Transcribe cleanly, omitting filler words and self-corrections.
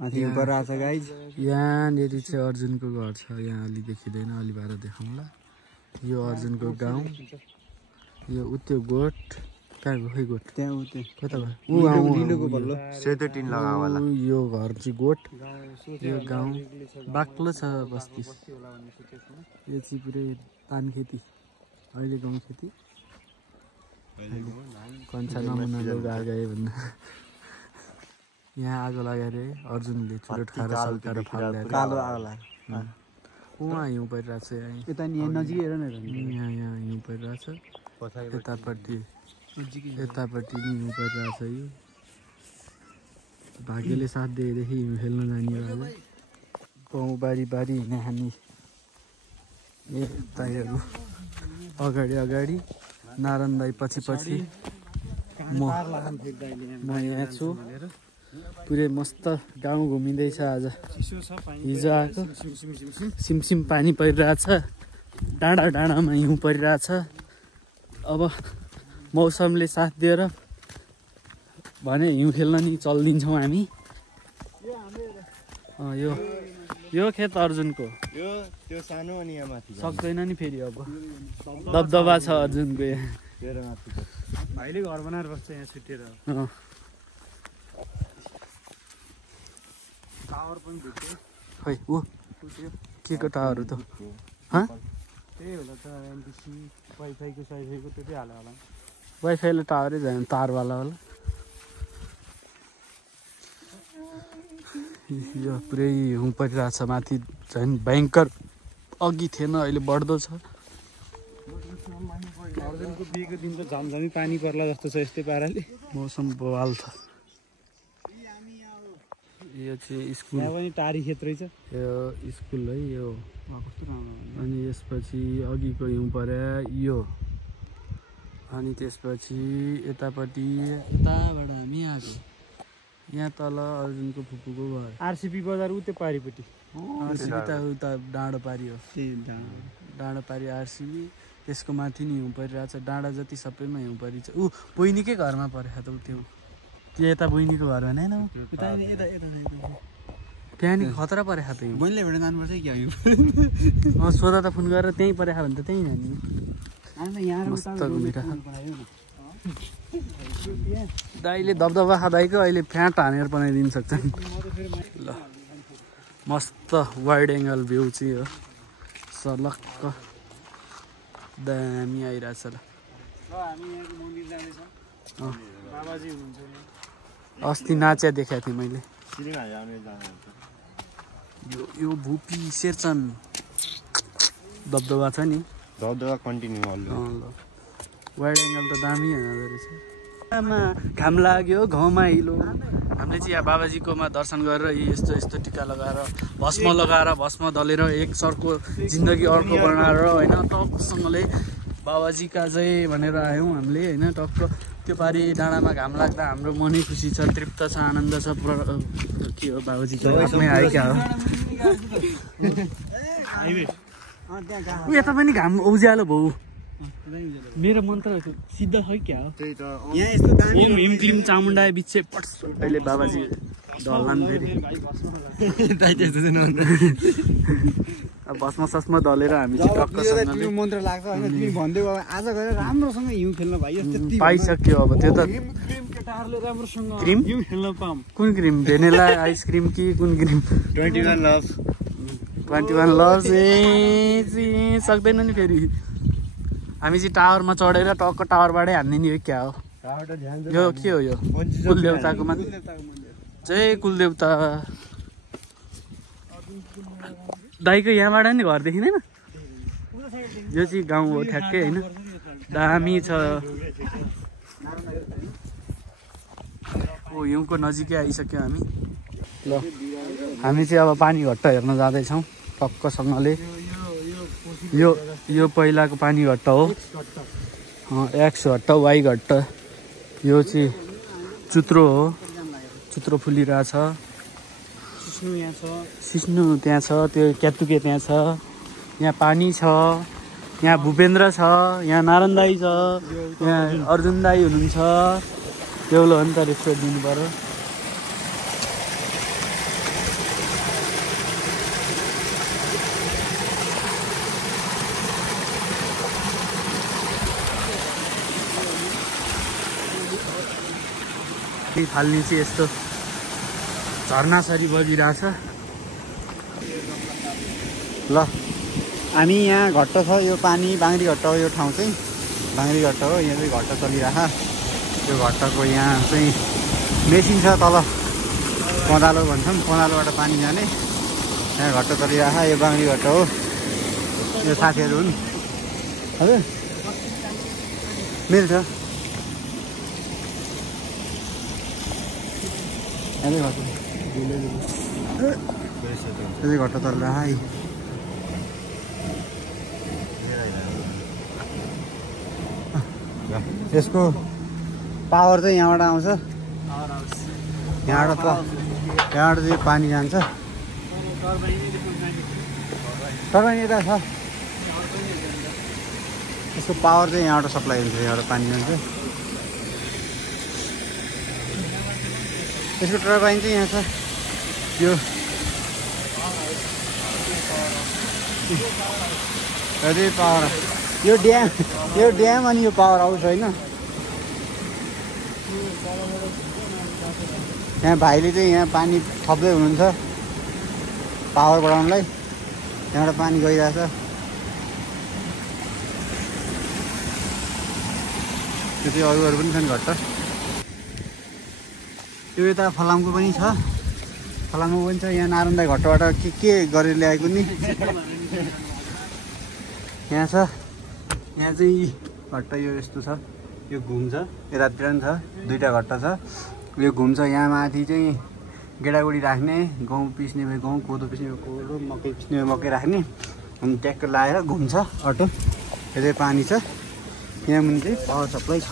माथि ऊपर आछ गाइज यहाँनेर चाहिँ अर्जुनको घर छ यहाँ अलि देखिदैन अलि बाहिर देखाउँला यो अर्जुनको गाउँ यो उत्यो गोठ कहाँ गयो खै गोठ त्यहाँ उते कता भयो लिलोको बल्लो सेतो टिन लगावाला यो घर चाहिँ गोठ यो गाउँ बाक्लो छ बस्ती यो चाहिँ पुरै धान खेती अहिले गाउँ खेती कन्छा नमुना लोग आ गए भन्दा यहाँ आगो लगाएर अर्जुनले चुरोट खाएर सल्काएर फाल्दा कालो आगो लाग्यो उहाँ हिउँ परिरहेको छ यहाँ यता नि नजिक हेर न यहाँ हिउँ परिरहेको छ यतापट्टि नि हिउँ परिरहेको छ यो भाग्यले साथ दिएदेखि हिउँ खेल्न जाने होला गाउँ बारी हिँड्ने हामी यताहरू अगाडि नारायण दाई पछि म यहाँ छु पुरै मस्त गाउँ घुमिँदैछ आज हिजो आएको सिमसिम पानी परिरहेछ डाँडामा हिउँ परिरहेछ अब मौसमले साथ दिएर भने हिउँ खेल्न नि चल्दिन्छौँ हामी यो खेत अर्जुनको त्यो सानो अनि यहाँ माथि सक्दैन नि फेरि अब दबदबा छ अर्जुनको यहाँ भाइले घर बनाएर बस्छ यहाँ छुट्टिएर टावर पनि भेट्यो खै ऊ के को टावर हो त त्यही होला त एमबिसी वाइफाईको त्यति हाल्यो होला वाइफाईले टावरै जाने तारवाला होला यो पुरै हिउँ परिरहेछ माथि झन् भयङ्कर अघि थिएन अहिले बढ्दो छ अर्जुनको बिहेको दिन त झमझमी पानी पर्ला जस्तो छ यस्तै पाराले मौसम बवाल छ यो चाहिँ स्कुल पनि टारी खेत रहेछ यो स्कुल है यो कस्तो राम्रो अनि यसपछि अघिको हिउँ पर्या यो अनि त्यसपछि यतापट्टि यताबाट हामी आएको यहाँ तल अर्जुनको फुपूको घर आरसिपी बजार उतै पारिपट्टि आरसिपी त उता डाँडो पारी हो डाँडो पारी आरसिपी त्यसको माथि नि हिउँ परिरहेछ डाँडा जति सबैमा हिउँ परिछ ऊ बहिनीकै घरमा परेको त त्यो यता बहिनीको घर होइन त्यहाँ नि खतरा परेको त बहिनीले भेटेर जानुपर्छ कि सोधा त फोन गरेर त्यहीँ परेको भने त त्यहीँ जाने दाइले दबदबा खाँदाइको अहिले फ्याट हानेर बनाइदिनु सक्छन् ल मस्त वाइड एङ्गल भ्यू चाहिँ हो सलक्क दामी आइरहेछ ल अस्ति नाच्या देखाएको थिएँ मैले यो भुपी शेरचन दबदबा छ नि दबदबा कन्टिन्यू वाइड एङ्गल त दामी हुँदो रहेछ आमा घाम लाग्यो घाउमा हिलो हामीले चाहिँ यहाँ बाबाजीकोमा दर्शन गरेर यस्तो टिका लगाएर भस्म दलेर एक सरको जिन्दगी अर्को बनाएर होइन टक्कसँगले बाबाजीका जय भनेर आयौँ हामीले होइन टक्क त्यो पारी डाँडामा घाम लाग्दा हाम्रो मनै खुसी छ तृप्त छ आनन्द छ के हो बाबाजीको आफ्नै आयो क्या हो यता पनि घाम उज्यालो भाउ मेरो मन्त्र सिद्ध है क्या हो ओम हिम क्लिम चामुण्डा बिचे पट्स अहिले बाबाजी ढल्लान् फेरि भस्म सस्म दलेर हामी चाहिँ टक्कसँगले मन्त्र लाग्छ होइन तिमी भन्दै आज गएर राम्रोसँग हिउँ खेल्न भाइ पाइसक्यो अब त्यो त क्रिम हिउँ खेल्न पाऊँ कुन क्रिम भेनिला आइसक्रिम कि कुन क्रिम 21 लभ्स सक्दैन नि फेरि हामी चाहिँ टावरमा चढेर टक्क टावरबाटै हान्ने नि हो क्या हो यो के हो यो कुलदेवताको मा जय कुलदेवता दाइको यहाँबाट नि घर देखिँदैन यो चाहिँ गाउँ हो ठ्याक्कै होइन दामी छ ओ हिउँको नजिकै आइसक्यो हामी ल हामी चाहिँ अब पानी घट्ट हेर्न जाँदैछौँ टक्कसँगले यो पहिलाको पानी घट्ट हो एक्स घट्ट वाइ घट्ट यो चाहिँ चुत्रो हो चुत्रो फुलिरहेछ सिस्नु त्यहाँ छ त्यो क्यातुके त्यहाँ छ यहाँ पानी छ यहाँ भूपेन्द्र छ यहाँ नारायण दाई छ यहाँ अर्जुन दाई हुनुहुन्छ देउलो हो नि त रेस्पेक्ट दिनु पर्यो थाल्ने चाहिँ यस्तो झर्नासरी बगिरहेछ। ल हामी यहाँ घट्ट छ, यो पानी बाङ्री घट्ट हो, यो ठाउँ चाहिँ बाङ्री घट्ट हो। यहाँ चाहिँ घट्ट चलिरह। यो घट्टको यहाँ चाहिँ मेसिन छ, तल पँधालो भन्छौँ, पँधालोबाट पानी जाने। यहाँ घट्ट चलिरह, यो बाङ्री घट्ट हो। यो साथीहरू हुन् हजुर, मिल्छ घट्ट चलिरह। यसको पावर चाहिँ यहाँबाट आउँछ, यहाँबाट चाहिँ पानी जान्छ। टर्बाइन यता छ, यसको पावर चाहिँ यहाँबाट सप्लाई हुन्छ, यहाँबाट पानी जान्छ। यसको टर्बाइन चाहिँ यहाँ छ। यो पावर, यो ड्याम अनि यो पावर हाउस होइन। यहाँ भाइले चाहिँ यहाँ पानी थप्दै हुनुहुन्छ पावर बढाउनलाई। यहाँबाट पानी गइरहेछ। त्यो चाहिँ अरूहरू पनि छन् घट्ट। यो यता फलामको पनि छ, फलामको पनि छ। यहाँ नारायणदाई घट्टबाट के गरेर ल्याएको नि यहाँ छ। यहाँ चाहिँ घट्ट यो यस्तो छ, यो घुम्छ, यतातिर पनि छ, दुईवटा घट्ट छ। यो घुम्छ, यहाँ माथि चाहिँ गेडागुडी राख्ने, गहुँ पिस्ने भए गहुँ, कोदो पिस्ने भए कोदो, मकै पिस्ने भए मकै राख्ने। अनि ट्याक्टर लगाएर घुम्छ अटो। यो चाहिँ पानी छ, यहाँ मुनि चाहिँ पावर सप्लाई छ।